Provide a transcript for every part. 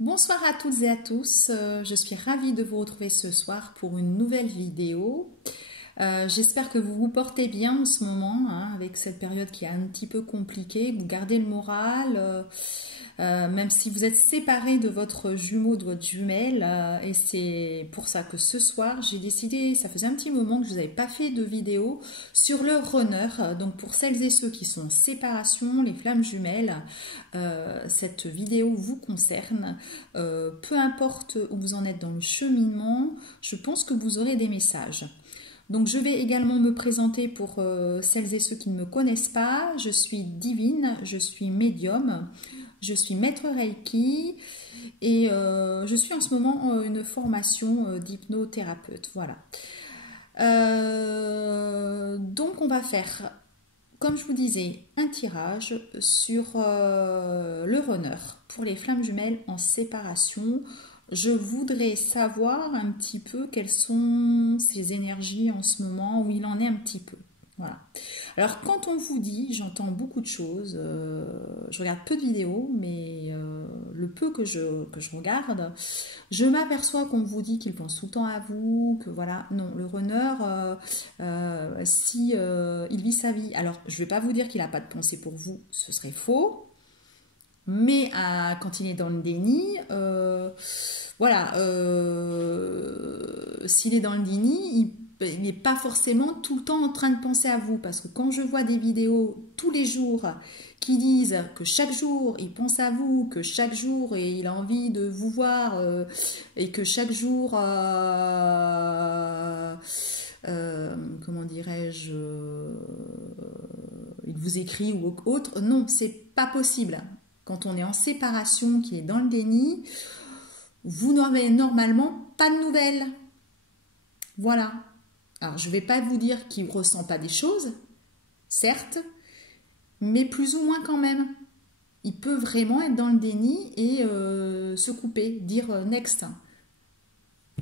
Bonsoir à toutes et à tous, je suis ravie de vous retrouver ce soir pour une nouvelle vidéo. J'espère que vous vous portez bien en ce moment, hein, avec cette période qui est un petit peu compliquée, vous gardez le moral, même si vous êtes séparés de votre jumeau, de votre jumelle, et c'est pour ça que ce soir j'ai décidé, ça faisait un petit moment que je vous avais pas fait de vidéo sur le runner, donc pour celles et ceux qui sont en séparation, les flammes jumelles, cette vidéo vous concerne. Peu importe où vous en êtes dans le cheminement, je pense que vous aurez des messages. Donc je vais également me présenter pour celles et ceux qui ne me connaissent pas. Je suis divine, je suis médium, je suis maître Reiki et je suis en ce moment une formation d'hypnothérapeute. Voilà. Donc on va faire, comme je vous disais, un tirage sur le runner pour les flammes jumelles en séparation. Je voudrais savoir un petit peu quelles sont ses énergies en ce moment, où il en est un petit peu. Voilà. Alors quand on vous dit, j'entends beaucoup de choses, je regarde peu de vidéos, mais le peu que je regarde, je m'aperçois qu'on vous dit qu'il pense tout le temps à vous, que voilà, non, le runner, si il vit sa vie, alors je ne vais pas vous dire qu'il n'a pas de pensée pour vous, ce serait faux, mais quand il est dans le déni, voilà, s'il est dans le déni, il n'est pas forcément tout le temps en train de penser à vous. Parce que quand je vois des vidéos tous les jours qui disent que chaque jour il pense à vous, que chaque jour il a envie de vous voir, et que chaque jour, comment dirais-je, il vous écrit ou autre, non, c'est pas possible. Quand on est en séparation, qui est dans le déni, vous n'avez normalement pas de nouvelles. Voilà. Alors, je ne vais pas vous dire qu'il ne ressent pas des choses, certes, mais plus ou moins quand même. Il peut vraiment être dans le déni et se couper, dire next.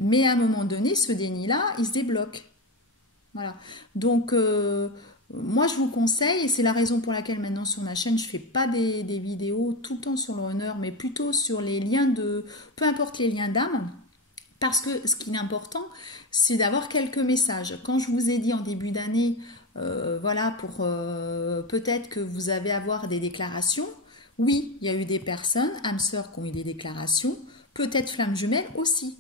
Mais à un moment donné, ce déni-là, il se débloque. Voilà. Donc, moi, je vous conseille, et c'est la raison pour laquelle maintenant sur ma chaîne, je ne fais pas des vidéos tout le temps sur le runner, mais plutôt sur les liens de... Peu importe les liens d'âme, parce que ce qui est important, c'est d'avoir quelques messages. Quand je vous ai dit en début d'année, voilà, pour peut-être que vous avez à avoir des déclarations, oui, il y a eu des personnes, âmes sœurs, qui ont eu des déclarations, peut-être flammes jumelles aussi.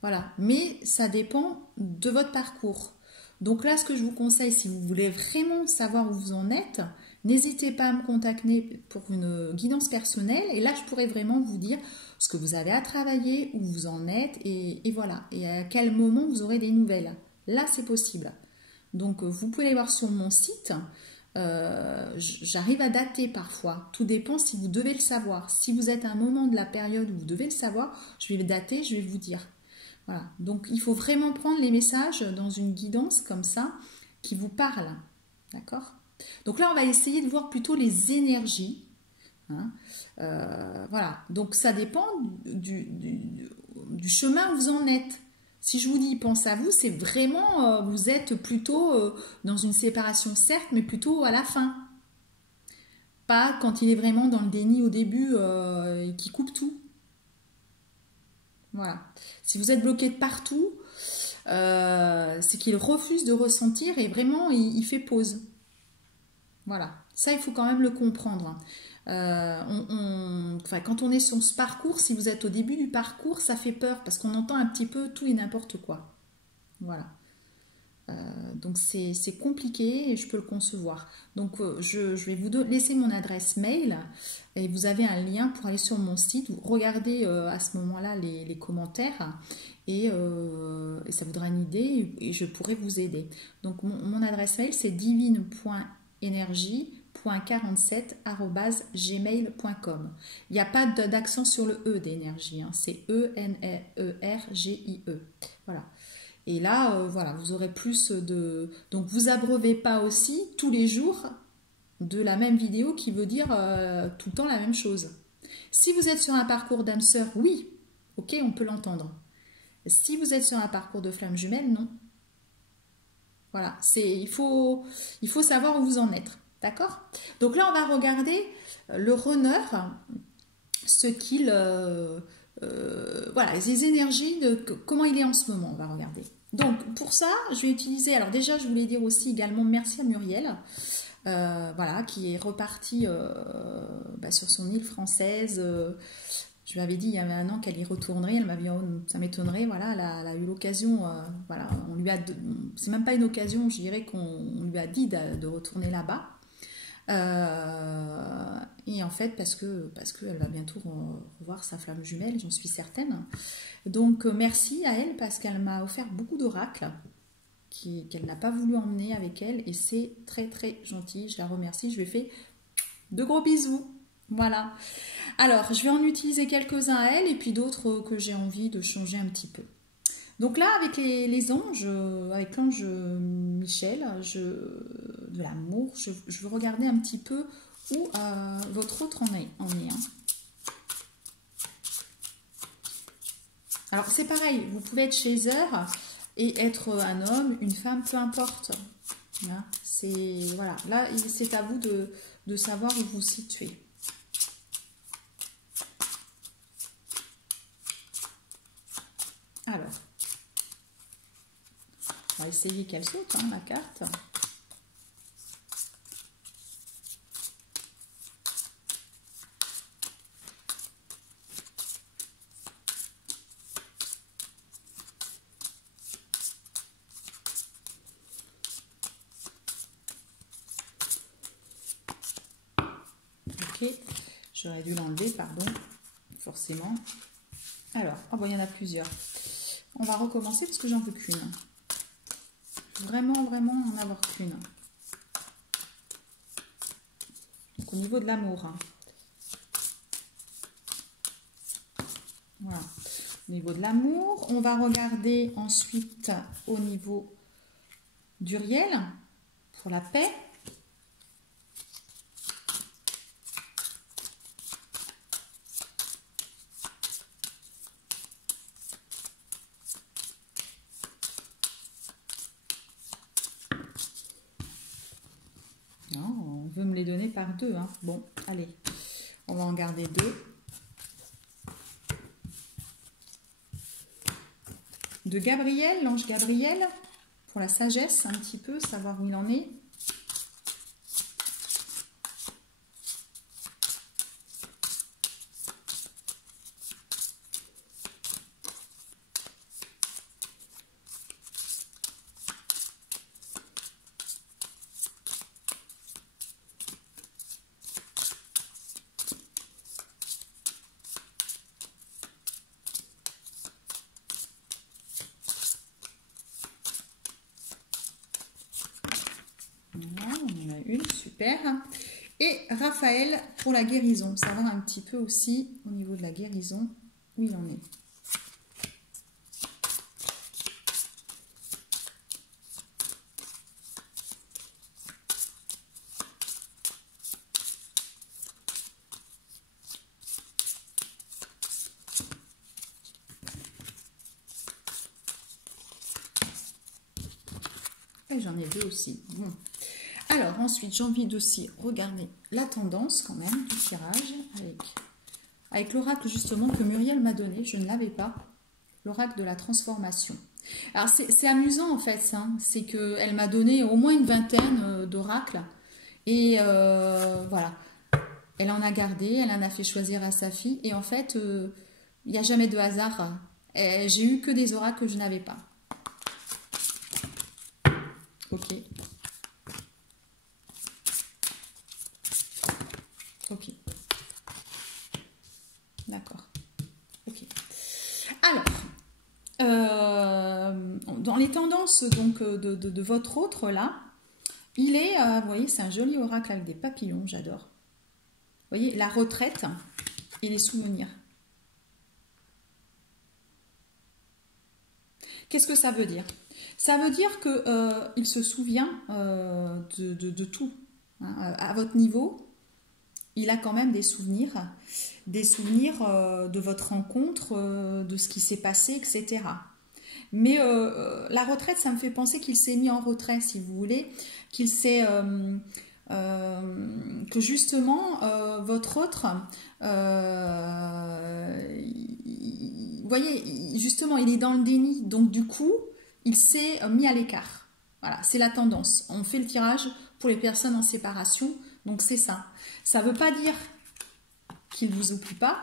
Voilà, mais ça dépend de votre parcours. Donc là, ce que je vous conseille, si vous voulez vraiment savoir où vous en êtes, n'hésitez pas à me contacter pour une guidance personnelle. Et là, je pourrais vraiment vous dire ce que vous avez à travailler, où vous en êtes, et voilà. Et à quel moment vous aurez des nouvelles. Là, c'est possible. Donc, vous pouvez aller voir sur mon site. J'arrive à dater parfois. Tout dépend si vous devez le savoir. Si vous êtes à un moment de la période où vous devez le savoir, je vais le dater, je vais vous dire. Voilà. Donc il faut vraiment prendre les messages dans une guidance comme ça qui vous parle. D'accord? Donc là, on va essayer de voir plutôt les énergies. Hein. Voilà. Donc ça dépend du chemin où vous en êtes. Si je vous dis pense à vous, c'est vraiment, vous êtes plutôt dans une séparation, certes, mais plutôt à la fin. Pas quand il est vraiment dans le déni au début et qui coupe tout. Voilà. Si vous êtes bloqué de partout, c'est qu'il refuse de ressentir et vraiment il fait pause. Voilà. Ça, il faut quand même le comprendre. Enfin, quand on est sur ce parcours, si vous êtes au début du parcours, ça fait peur parce qu'on entend un petit peu tout et n'importe quoi. Voilà. Donc c'est compliqué et je peux le concevoir. Donc je vais vous laisser mon adresse mail et vous avez un lien pour aller sur mon site. Vous regardez à ce moment-là les commentaires et ça vous donnera une idée et je pourrai vous aider. Donc mon adresse mail c'est divine.energie.47@gmail.com. Il n'y a pas d'accent sur le E d'énergie, hein. C'est ENERGIE. Voilà. Et là, voilà, vous aurez plus de... Donc, vous abreuvez pas aussi tous les jours de la même vidéo qui veut dire tout le temps la même chose. Si vous êtes sur un parcours d'âme sœur, oui, ok, on peut l'entendre. Si vous êtes sur un parcours de flamme jumelle, non. Voilà, il faut savoir où vous en êtes. D'accord? Donc là, on va regarder le runner, ce qu'il voilà, les énergies de comment il est en ce moment, on va regarder. Donc pour ça, je vais utiliser, alors déjà je voulais dire aussi également merci à Muriel, voilà, qui est repartie sur son île française. Je lui avais dit il y avait un an qu'elle y retournerait, elle m'avait dit oh, ça m'étonnerait, voilà, elle a eu l'occasion, voilà, on lui a, c'est même pas une occasion, je dirais qu'on lui a dit de retourner là-bas. Et en fait parce qu'elle va bientôt revoir sa flamme jumelle, j'en suis certaine. Donc merci à elle parce qu'elle m'a offert beaucoup d'oracles qu'elle n'a pas voulu emmener avec elle et c'est très très gentil, je la remercie, je lui fais de gros bisous. Voilà, alors je vais en utiliser quelques-uns à elle et puis d'autres que j'ai envie de changer un petit peu. Donc là, avec les anges, avec l'ange Michel, de l'amour, je veux regarder un petit peu où votre autre en est. Hein. Alors c'est pareil, vous pouvez être chez eux et être un homme, une femme, peu importe. Hein, voilà. Là, c'est à vous de savoir où vous situez. Alors. On va essayer qu'elle saute, hein, la carte. Ok, j'aurais dû l'enlever, pardon, forcément. Alors, oh bon, il y en a plusieurs. On va recommencer parce que j'en veux qu'une. Vraiment en avoir qu'une. Donc au niveau de l'amour. Hein. Voilà. Au niveau de l'amour, on va regarder ensuite au niveau d'Uriel pour la paix. On veut me les donner par deux. Hein. Bon, allez, on va en garder deux. De Gabriel, l'ange Gabriel, pour la sagesse, un petit peu, savoir où il en est. Voilà, on en a une, super. Et Raphaël pour la guérison, savoir un petit peu aussi au niveau de la guérison où il en est. Et j'en ai deux aussi. Bon. Alors ensuite, j'ai envie d'aussi regarder la tendance quand même du tirage avec l'oracle justement que Muriel m'a donné. Je ne l'avais pas. L'oracle de la transformation. Alors c'est amusant en fait, hein, c'est qu'elle m'a donné au moins une vingtaine d'oracles. Et voilà, elle en a gardé, elle en a fait choisir à sa fille. Et en fait, il n'y a jamais de hasard. J'ai eu que des oracles que je n'avais pas. Ok. Ok. D'accord. Ok. Alors, dans les tendances donc de votre autre là, il est, vous voyez, c'est un joli oracle avec des papillons, j'adore. Vous voyez, la retraite et les souvenirs. Qu'est-ce que ça veut dire? Ça veut dire qu'il se souvient de tout. Hein, à votre niveau, il a quand même des souvenirs de votre rencontre, de ce qui s'est passé, etc. Mais la retraite, ça me fait penser qu'il s'est mis en retrait, si vous voulez, qu'il s'est... que justement, votre autre, voyez, justement, il est dans le déni. Donc, du coup, il s'est mis à l'écart. Voilà, c'est la tendance. On fait le tirage pour les personnes en séparation. Donc, c'est ça. Ça ne veut pas dire qu'il ne vous oublie pas.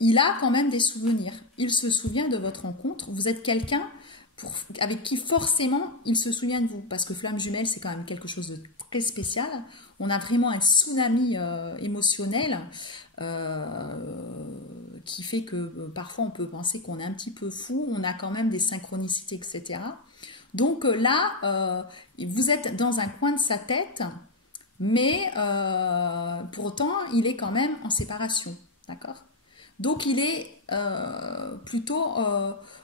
Il a quand même des souvenirs. Il se souvient de votre rencontre. Vous êtes quelqu'un avec qui forcément il se souvient de vous. Parce que flamme jumelle, c'est quand même quelque chose de très spécial. On a vraiment un tsunami émotionnel qui fait que parfois on peut penser qu'on est un petit peu fou. On a quand même des synchronicités, etc. Donc là, vous êtes dans un coin de sa tête, mais pour autant, il est quand même en séparation. D'accord ? Donc il est plutôt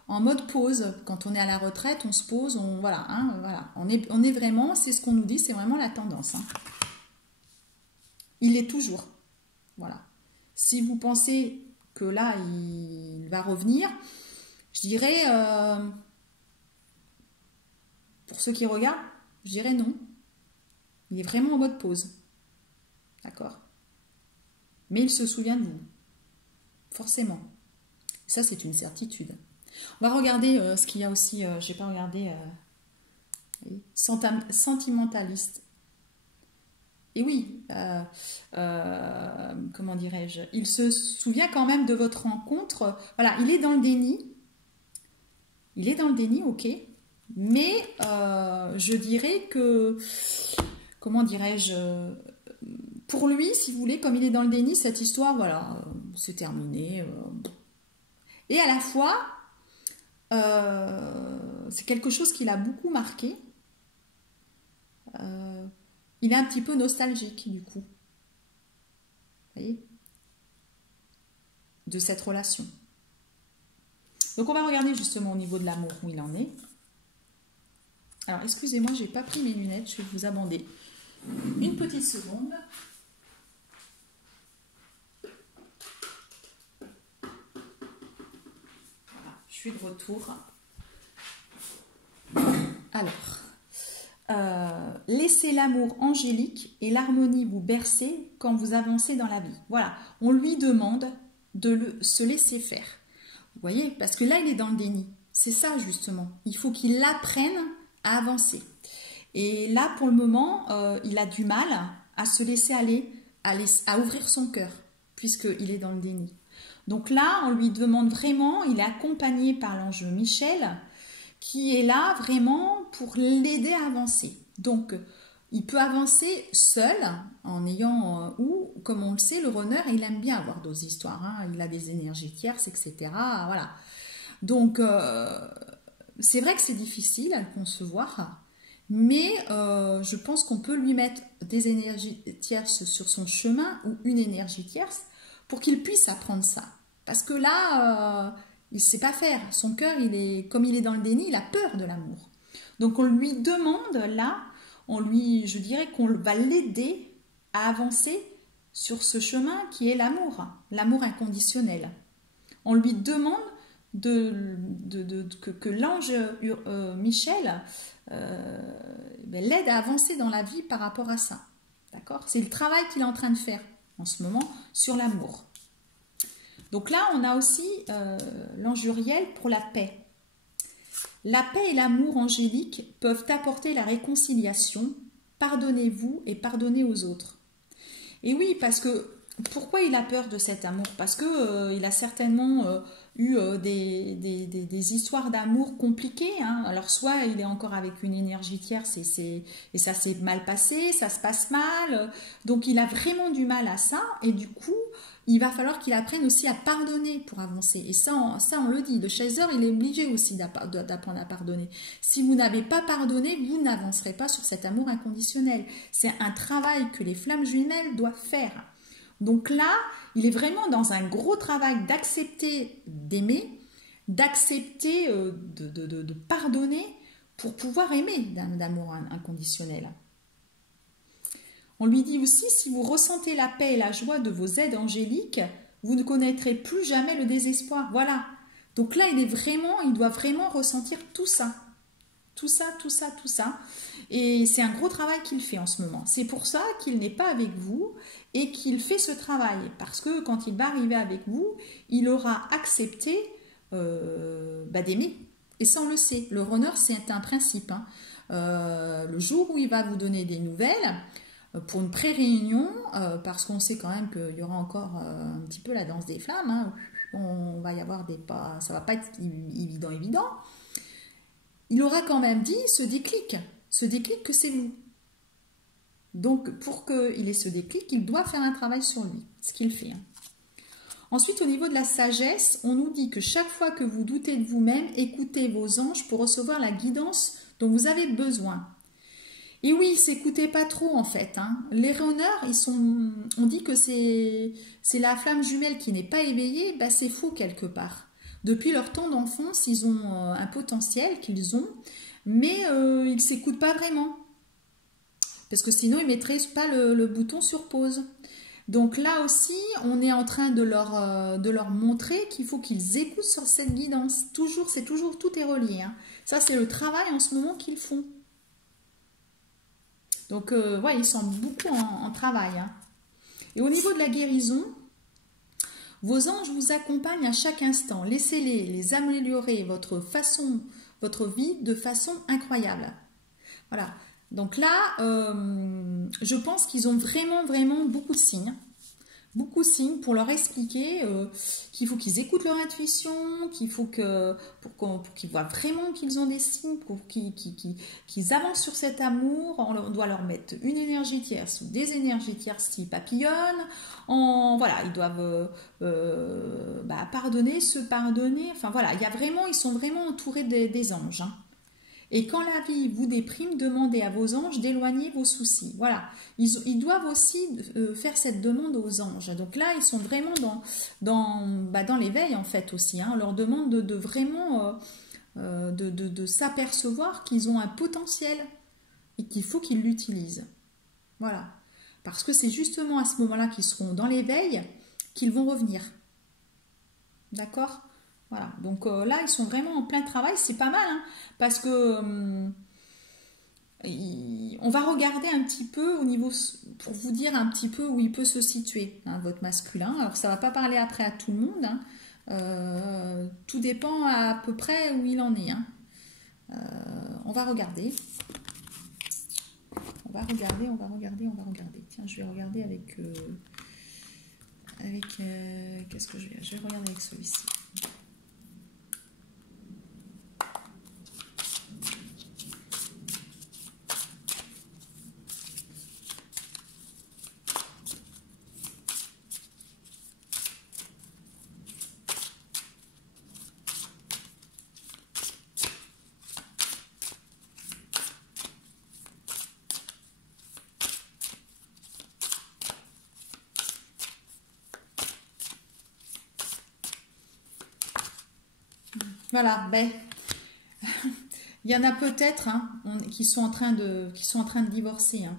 en mode pause. Quand on est à la retraite, on se pose, voilà. On est vraiment, c'est ce qu'on nous dit, c'est vraiment la tendance. Hein. Il est toujours. Voilà. Si vous pensez que là, il va revenir, je dirais, pour ceux qui regardent, je dirais non. Il est vraiment en mode pause. D'accord ? Mais il se souvient de vous. Forcément. Ça, c'est une certitude. On va regarder ce qu'il y a aussi. Je n'ai pas regardé. Sentimentaliste. Et oui, comment dirais-je, il se souvient quand même de votre rencontre. Voilà, il est dans le déni. Il est dans le déni, ok. Mais je dirais que, comment dirais-je, pour lui, si vous voulez, comme il est dans le déni, cette histoire, voilà, c'est terminé. Et à la fois, c'est quelque chose qui l'a beaucoup marqué. Il est un petit peu nostalgique, du coup. Vous voyez ? De cette relation. Donc, on va regarder justement au niveau de l'amour où il en est. Alors, excusez-moi, je n'ai pas pris mes lunettes. Je vais vous abonder une petite seconde. Voilà, je suis de retour. Alors... laissez l'amour angélique et l'harmonie vous bercer quand vous avancez dans la vie. Voilà, on lui demande de se laisser faire. Vous voyez, parce que là, il est dans le déni. C'est ça, justement. Il faut qu'il apprenne à avancer. Et là, pour le moment, il a du mal à se laisser aller, à ouvrir son cœur, puisqu'il est dans le déni. Donc là, on lui demande vraiment, il est accompagné par l'ange Michel, qui est là vraiment pour l'aider à avancer. Donc, il peut avancer seul, en ayant, ou, comme on le sait, le runner, il aime bien avoir d'autres histoires, hein, il a des énergies tierces, etc. Voilà. Donc, c'est vrai que c'est difficile à le concevoir, mais je pense qu'on peut lui mettre des énergies tierces sur son chemin, ou une énergie tierce, pour qu'il puisse apprendre ça. Parce que là... il ne sait pas faire. Son cœur, comme il est dans le déni, il a peur de l'amour. Donc on lui demande là, je dirais qu'on va l'aider à avancer sur ce chemin qui est l'amour inconditionnel. On lui demande que l'ange Michel l'aide à avancer dans la vie par rapport à ça. D'accord ? C'est le travail qu'il est en train de faire en ce moment sur l'amour. Donc là, on a aussi l'ange Uriel pour la paix. La paix et l'amour angélique peuvent apporter la réconciliation. Pardonnez-vous et pardonnez aux autres. Et oui, parce que, pourquoi il a peur de cet amour ? Parce qu'il a certainement eu des histoires d'amour compliquées. Hein. Alors, soit il est encore avec une énergie tierce et ça s'est mal passé, ça se passe mal. Donc, il a vraiment du mal à ça. Et du coup, il va falloir qu'il apprenne aussi à pardonner pour avancer. Et ça, on le dit. Le chasseur, il est obligé aussi d'apprendre à pardonner. Si vous n'avez pas pardonné, vous n'avancerez pas sur cet amour inconditionnel. C'est un travail que les flammes jumelles doivent faire. Donc là, il est vraiment dans un gros travail d'accepter d'aimer, d'accepter de pardonner pour pouvoir aimer d'amour inconditionnel. On lui dit aussi, si vous ressentez la paix et la joie de vos aides angéliques, vous ne connaîtrez plus jamais le désespoir. Voilà. Donc là, il doit vraiment ressentir tout ça. Tout ça, tout ça, tout ça. Et c'est un gros travail qu'il fait en ce moment. C'est pour ça qu'il n'est pas avec vous et qu'il fait ce travail. Parce que quand il va arriver avec vous, il aura accepté d'aimer. Et ça, on le sait. Le runner, c'est un principe. Hein. Le jour où il va vous donner des nouvelles, pour une pré-réunion, parce qu'on sait quand même qu'il y aura encore un petit peu la danse des flammes, hein, on va y avoir des pas, ça va pas être évident. Il aura quand même dit ce déclic que c'est vous. Donc pour qu'il ait ce déclic, il doit faire un travail sur lui, ce qu'il fait. Hein. Ensuite, au niveau de la sagesse, on nous dit que chaque fois que vous doutez de vous-même, écoutez vos anges pour recevoir la guidance dont vous avez besoin. Et oui, s'écoutez pas trop en fait. Hein. Les runners, on dit que c'est la flamme jumelle qui n'est pas éveillée, bah, c'est faux quelque part. Depuis leur temps d'enfance, ils ont un potentiel qu'ils ont, mais ils ne s'écoutent pas vraiment. Parce que sinon, ils ne mettraient pas le bouton sur pause. Donc là aussi, on est en train de leur montrer qu'il faut qu'ils écoutent sur cette guidance. Tout est relié. Hein. Ça, c'est le travail en ce moment qu'ils font. Donc, ouais, ils sont beaucoup en travail. Hein. Et au niveau de la guérison, vos anges vous accompagnent à chaque instant. Laissez-les les améliorer votre vie de façon incroyable. Voilà. Donc là, je pense qu'ils ont vraiment beaucoup de signes. Beaucoup de signes pour leur expliquer qu'il faut qu'ils écoutent leur intuition, qu'il faut pour qu'ils voient vraiment qu'ils ont des signes, pour qu'ils avancent sur cet amour. On doit leur mettre une énergie tierce ou des énergies tierces qui papillonnent. Voilà, ils doivent pardonner, se pardonner. Enfin voilà, ils sont vraiment entourés des anges. Hein. Et quand la vie vous déprime, demandez à vos anges d'éloigner vos soucis. Voilà, ils doivent aussi faire cette demande aux anges. Donc là, ils sont vraiment dans l'éveil en fait aussi. Hein. On leur demande de vraiment de s'apercevoir qu'ils ont un potentiel et qu'il faut qu'ils l'utilisent. Voilà, parce que c'est justement à ce moment-là qu'ils seront dans l'éveil qu'ils vont revenir. D'accord ? Voilà, donc là, ils sont vraiment en plein travail, c'est pas mal, hein, parce que on va regarder un petit peu au niveau, pour vous dire un petit peu où il peut se situer, hein, votre masculin. Alors, ça va pas parler après à tout le monde, hein. Tout dépend à peu près où il en est. Hein. On va regarder. On va regarder. Tiens, je vais regarder avec qu'est-ce que je vais regarder avec celui-ci. Voilà, il y en a peut-être hein, qui sont en train de divorcer. Hein,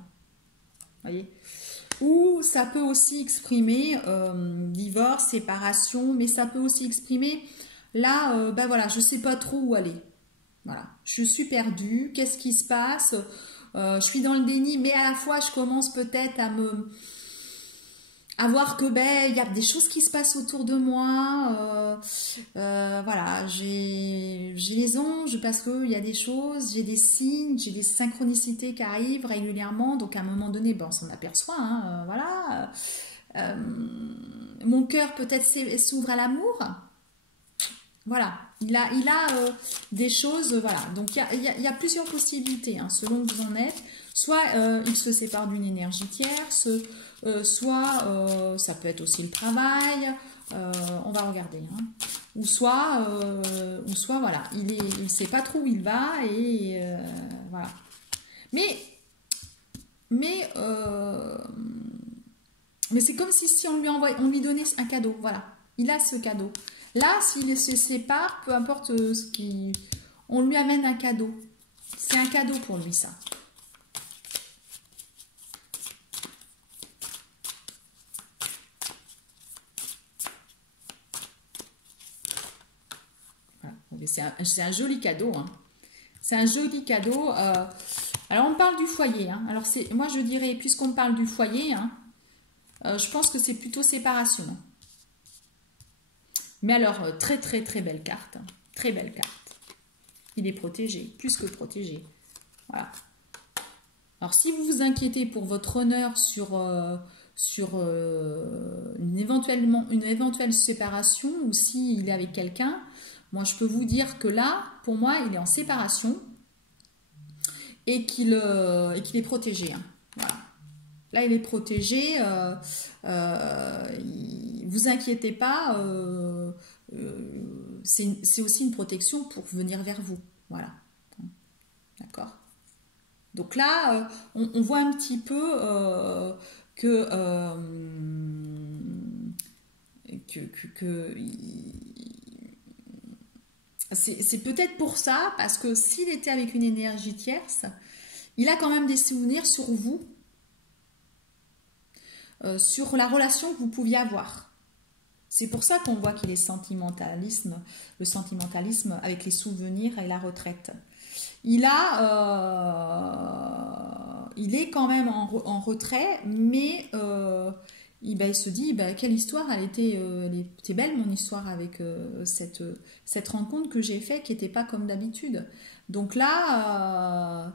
voyez. Ou ça peut aussi exprimer divorce, séparation, mais ça peut aussi exprimer là, voilà, je sais pas trop où aller. Voilà, je suis perdue, qu'est-ce qui se passe? Je suis dans le déni, mais à la fois je commence peut-être à voir que il y a des choses qui se passent autour de moi. Voilà, j'ai les anges parce qu'il y a des choses, j'ai des signes, j'ai des synchronicités qui arrivent régulièrement. Donc à un moment donné, on s'en aperçoit. Hein, voilà. Mon cœur peut-être s'ouvre à l'amour. Voilà, il a des choses, voilà. Donc il y a plusieurs possibilités, hein, selon où vous en êtes. Soit il se sépare d'une énergie tierce, soit ça peut être aussi le travail. On va regarder. Hein. Ou soit voilà, il sait pas trop où il va et voilà. Mais c'est comme si on lui donnait un cadeau. Voilà, il a ce cadeau. Là, s'il se sépare, peu importe on lui amène un cadeau. C'est un cadeau pour lui, ça. Voilà. C'est un joli cadeau. Hein. C'est un joli cadeau. Alors, on parle du foyer. Hein. Alors, moi, je dirais, puisqu'on parle du foyer, hein, je pense que c'est plutôt séparation. Mais alors, très très très belle carte. Très belle carte. Il est protégé, plus que protégé. Voilà. Alors, si vous vous inquiétez pour votre honneur sur une éventuelle séparation ou s'il est avec quelqu'un, moi, je peux vous dire que là, pour moi, il est en séparation et qu'il est protégé. Hein. Voilà. Là, il est protégé. Vous inquiétez pas. C'est aussi une protection pour venir vers vous. Voilà. D'accord. Donc là, on voit un petit peu que c'est peut-être pour ça, parce que s'il était avec une énergie tierce, il a quand même des souvenirs sur vous, sur la relation que vous pouviez avoir. C'est pour ça qu'on voit qu'il est le sentimentalisme avec les souvenirs et la retraite. Il est quand même en retrait, mais il se dit, quelle histoire, elle était belle mon histoire avec cette rencontre que j'ai faite qui n'était pas comme d'habitude. Donc là,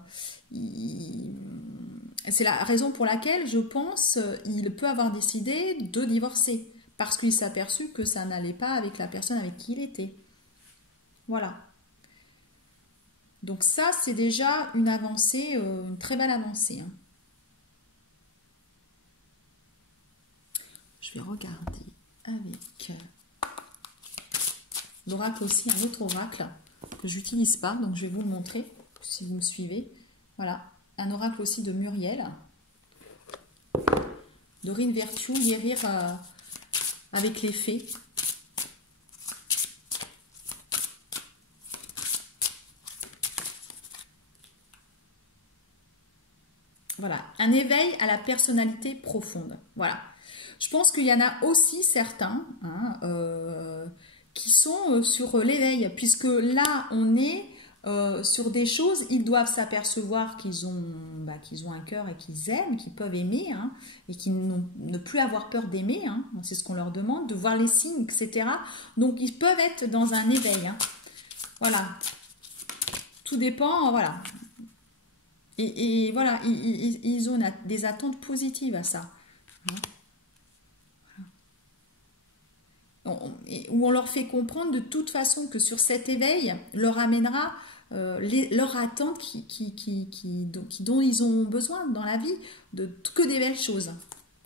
c'est la raison pour laquelle je pense il peut avoir décidé de divorcer, parce qu'il s'est aperçu que ça n'allait pas avec la personne avec qui il était. Voilà. Donc ça, c'est déjà une avancée, une très belle avancée. Hein. Je vais regarder avec l'oracle aussi, un autre oracle que je n'utilise pas, donc je vais vous le montrer si vous me suivez. Voilà, un oracle aussi de Muriel. Dorine Vertu, guérir avec les fées. Voilà, un éveil à la personnalité profonde. Voilà. Je pense qu'il y en a aussi certains qui sont sur l'éveil, puisque là, on est sur des choses, ils doivent s'apercevoir qu'ils ont un cœur et qu'ils aiment, qu'ils peuvent aimer, hein, et qu'ils ne plus avoir peur d'aimer, hein, c'est ce qu'on leur demande, de voir les signes, etc. Donc, ils peuvent être dans un éveil. Hein. Voilà. Tout dépend, voilà. Et voilà, ils ont des attentes positives à ça. Où on leur fait comprendre de toute façon que sur cet éveil leur amènera leur attente dont ils ont besoin dans la vie, que des belles choses.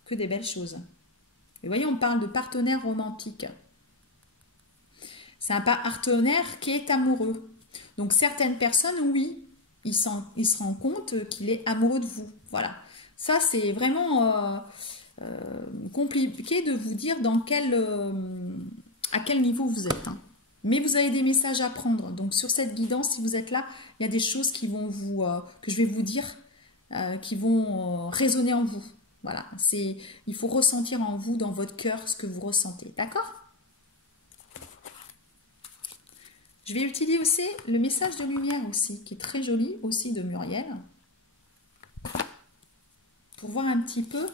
Que des belles choses. Et vous voyez, on parle de partenaire romantique. C'est un partenaire qui est amoureux. Donc certaines personnes, oui, il se rend compte qu'il est amoureux de vous. Voilà. Ça, c'est vraiment compliqué de vous dire à quel niveau vous êtes. Hein. Mais vous avez des messages à prendre. Donc sur cette guidance, si vous êtes là, il y a des choses qui vont que je vais vous dire, qui vont résonner en vous. Voilà. Il faut ressentir en vous, dans votre cœur, ce que vous ressentez. D'accord ? Je vais utiliser aussi le message de lumière aussi, qui est très joli, aussi de Muriel, pour voir un petit peu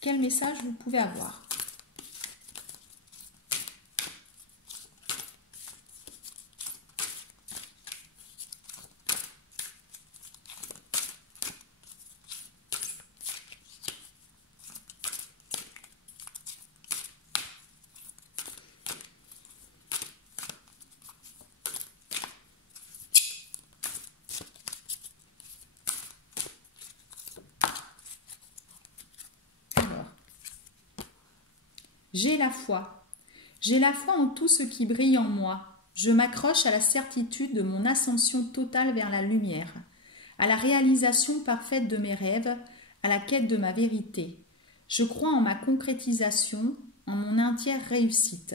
quel message vous pouvez avoir. J'ai la foi. J'ai la foi en tout ce qui brille en moi. Je m'accroche à la certitude de mon ascension totale vers la lumière, à la réalisation parfaite de mes rêves, à la quête de ma vérité. Je crois en ma concrétisation, en mon entière réussite.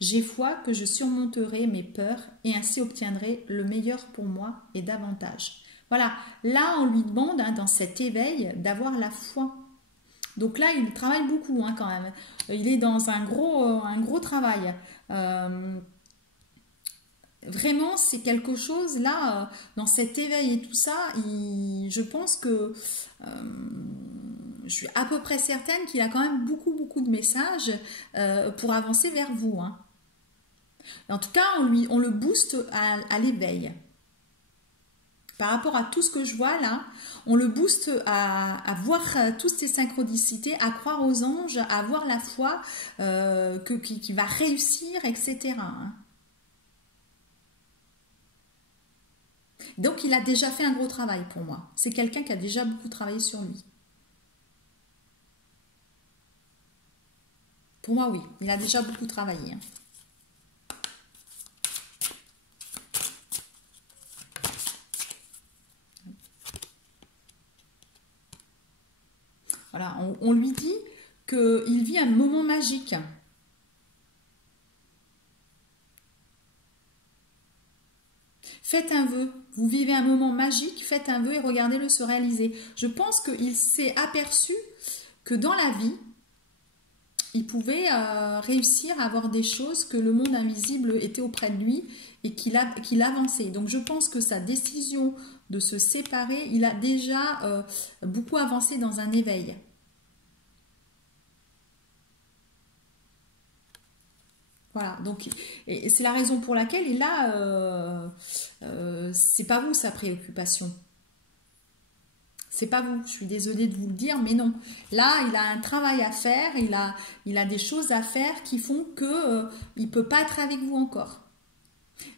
J'ai foi que je surmonterai mes peurs et ainsi obtiendrai le meilleur pour moi et davantage. Voilà, là on lui demande, hein, dans cet éveil, d'avoir la foi. Donc là, il travaille beaucoup hein, quand même. Il est dans un gros travail. Vraiment, c'est quelque chose, là, dans cet éveil et tout ça, je pense que je suis à peu près certaine qu'il a quand même beaucoup de messages pour avancer vers vous. Hein. En tout cas, on le booste à l'éveil. Par rapport à tout ce que je vois là, on le booste à voir toutes ces synchronicités, à croire aux anges, à avoir la foi qui va réussir, etc. Donc il a déjà fait un gros travail pour moi. C'est quelqu'un qui a déjà beaucoup travaillé sur lui. Pour moi, oui, il a déjà beaucoup travaillé. Voilà, on lui dit qu'il vit un moment magique. Faites un vœu. Vous vivez un moment magique, faites un vœu et regardez-le se réaliser. Je pense qu'il s'est aperçu que dans la vie, il pouvait réussir à avoir des choses, que le monde invisible était auprès de lui et qu'il avançait. Donc je pense que sa décision de se séparer, il a déjà beaucoup avancé dans un éveil. Voilà, donc c'est la raison pour laquelle il a, c'est pas vous sa préoccupation. C'est pas vous, je suis désolée de vous le dire, mais non. Là, il a un travail à faire, il a des choses à faire qui font que il peut pas être avec vous encore.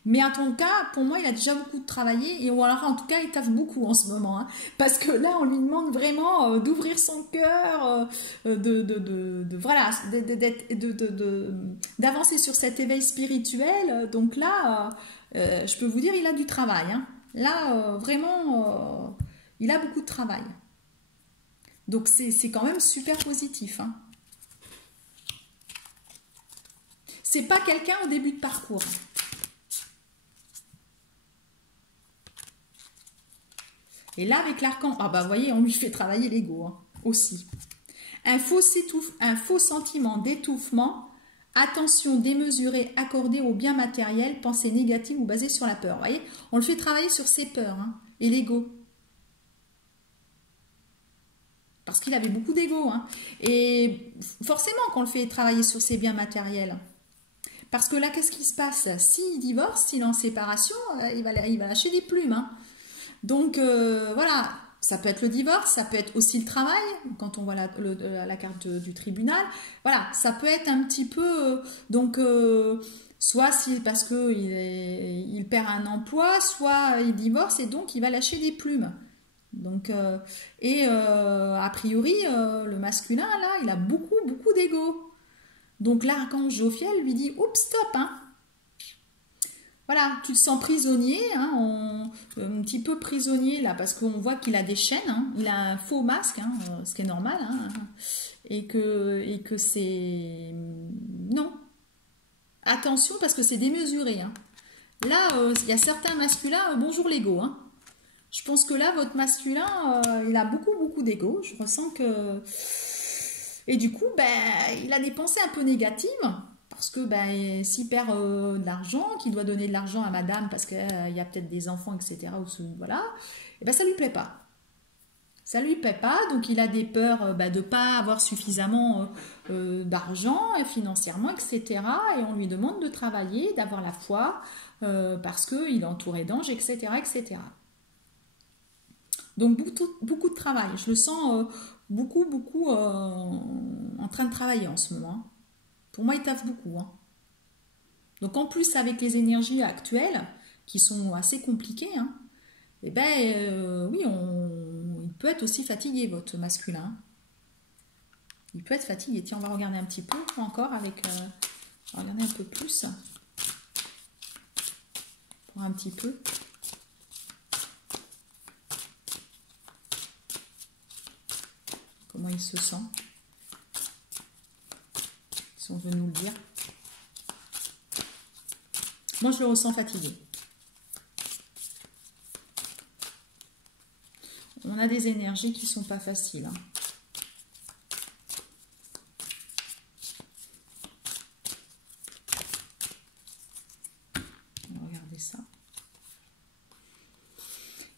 Mais en tout cas, pour moi, il a déjà beaucoup de travaillé, et ou alors en tout cas, il taffe beaucoup en ce moment, hein, parce que là, on lui demande vraiment d'ouvrir son cœur, voilà, d'avancer sur cet éveil spirituel. Donc là, je peux vous dire, il a du travail, hein. Là, vraiment, il a beaucoup de travail. Donc c'est quand même super positif, hein. C'est pas quelqu'un au début de parcours. Et là, avec l'archange, ah bah vous voyez, on lui fait travailler l'ego, hein, aussi. Un faux sentiment d'étouffement, attention démesurée accordée au bien matériel, pensée négative ou basée sur la peur. Vous voyez, on le fait travailler sur ses peurs, hein, et l'ego. Parce qu'il avait beaucoup d'ego, hein. Et forcément qu'on le fait travailler sur ses biens matériels. Parce que là, qu'est-ce qui se passe? S'il divorce, s'il est en séparation, il va lâcher des plumes, hein. Donc voilà, ça peut être le divorce, ça peut être aussi le travail, quand on voit la carte du tribunal. Voilà, ça peut être un petit peu... soit parce qu'il perd un emploi, soit il divorce et donc il va lâcher des plumes. Donc, a priori, le masculin, là, il a beaucoup, beaucoup d'ego. Donc l'archange Jophiel lui dit, oups, stop, hein. Voilà, tu te sens prisonnier, hein, un petit peu prisonnier là, parce qu'on voit qu'il a des chaînes, hein, il a un faux masque, hein, ce qui est normal, hein, et que c'est... Non. Attention, parce que c'est démesuré. Hein. Là, il y a certains masculins, bonjour l'ego. Hein. Je pense que là, votre masculin, il a beaucoup, beaucoup d'ego. Je ressens que... Et du coup, ben, il a des pensées un peu négatives. Parce que ben, s'il perd de l'argent, qu'il doit donner de l'argent à madame parce qu'il y a peut-être des enfants, etc. Voilà, et ben, ça ne lui plaît pas. Ça ne lui plaît pas, donc il a des peurs de ne pas avoir suffisamment d'argent financièrement, etc. Et on lui demande de travailler, d'avoir la foi, parce qu'il est entouré d'anges, etc., etc. Donc beaucoup de travail. Je le sens beaucoup en train de travailler en ce moment. Pour moi, il taffe beaucoup. Hein. Donc en plus, avec les énergies actuelles, qui sont assez compliquées, hein, eh ben, oui, il peut être aussi fatigué, votre masculin. Il peut être fatigué. Tiens, on va regarder un petit peu encore avec... on va regarder un peu plus. Pour un petit peu. Comment il se sent. Si on veut nous le dire. Moi, je le ressens fatigué. On a des énergies qui ne sont pas faciles. Hein. On va regarder ça.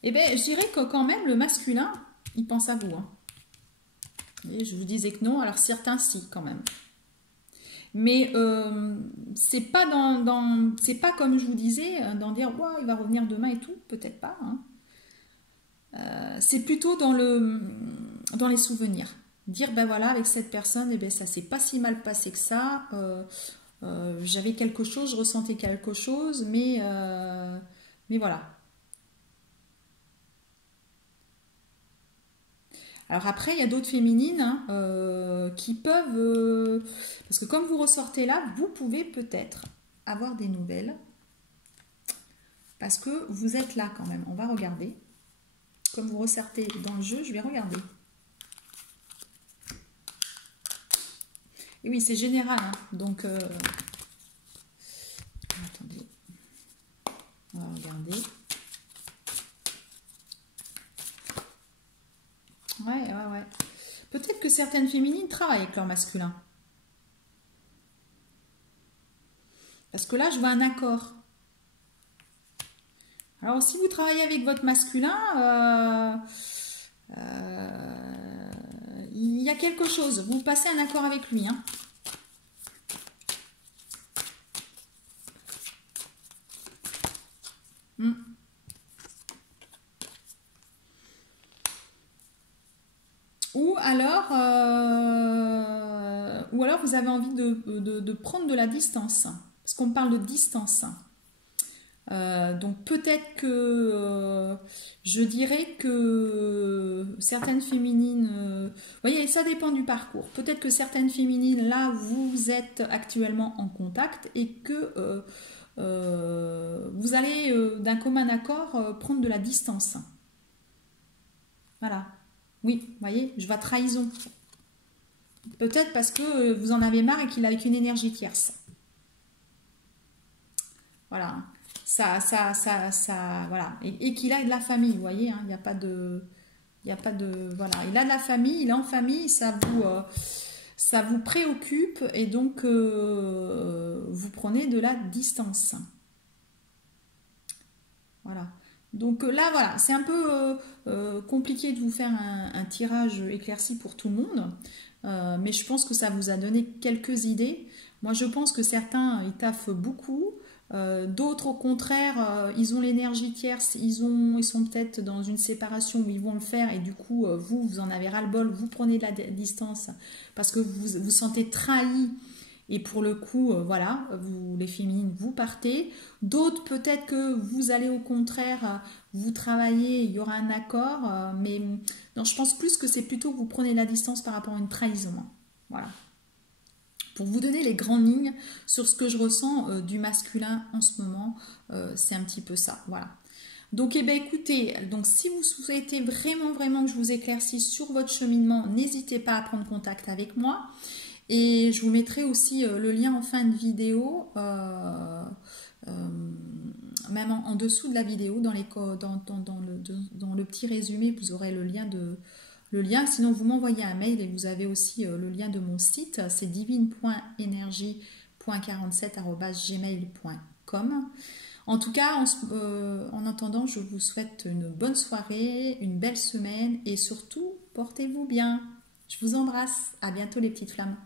Eh bien, je dirais que quand même, le masculin, il pense à vous. Hein. Et je vous disais que non, alors certains, si, quand même. Mais c'est pas c'est pas comme je vous disais, d'en dire wow, il va revenir demain et tout, peut-être pas. Hein. C'est plutôt dans les souvenirs. Dire ben voilà, avec cette personne, eh ben, ça s'est pas si mal passé que ça. J'avais quelque chose, je ressentais quelque chose, mais voilà. Alors après, il y a d'autres féminines hein, qui peuvent... parce que comme vous ressortez là, vous pouvez peut-être avoir des nouvelles. Parce que vous êtes là quand même. On va regarder. Comme vous ressortez dans le jeu, je vais regarder. Et oui, c'est général. Hein, donc... attendez. On va regarder. Ouais. Peut-être que certaines féminines travaillent avec leur masculin. Parce que là, je vois un accord. Alors, si vous travaillez avec votre masculin, il y a quelque chose. Vous passez un accord avec lui. Hein. Ou alors vous avez envie de prendre de la distance. Parce qu'on parle de distance. Donc peut-être que je dirais que certaines féminines, vous voyez, ça dépend du parcours. Peut-être que certaines féminines, là, vous êtes actuellement en contact et que vous allez d'un commun accord prendre de la distance. Voilà. Oui, vous voyez, je vois trahison. Peut-être parce que vous en avez marre et qu'il a avec une énergie tierce. Voilà. Ça, voilà. Et qu'il a de la famille, vous voyez, hein, il n'y a pas de... Voilà, il a de la famille, il est en famille, ça vous préoccupe et donc vous prenez de la distance. Voilà. Donc là, voilà, c'est un peu compliqué de vous faire un tirage éclairci pour tout le monde, mais je pense que ça vous a donné quelques idées. Moi, je pense que certains, ils taffent beaucoup, d'autres, au contraire, ils ont l'énergie tierce, ils sont peut-être dans une séparation où ils vont le faire et du coup, vous en avez ras-le-bol, vous prenez de la distance parce que vous vous sentez trahi. Et pour le coup, voilà, vous, les féminines, vous partez. D'autres, peut-être que vous allez au contraire, vous travaillez, il y aura un accord. Mais non, je pense plus que c'est plutôt que vous prenez la distance par rapport à une trahison. Voilà. Pour vous donner les grandes lignes sur ce que je ressens du masculin en ce moment, c'est un petit peu ça. Voilà. Donc, eh bien, écoutez, donc, si vous souhaitez vraiment que je vous éclaircisse sur votre cheminement, n'hésitez pas à prendre contact avec moi. Et je vous mettrai aussi le lien en fin de vidéo, même en dessous de la vidéo, dans le petit résumé, vous aurez le lien. Sinon, vous m'envoyez un mail et vous avez aussi le lien de mon site, c'est divine.energie.47@gmail.com. En tout cas, en attendant, je vous souhaite une bonne soirée, une belle semaine et surtout, portez-vous bien. Je vous embrasse. À bientôt les petites flammes.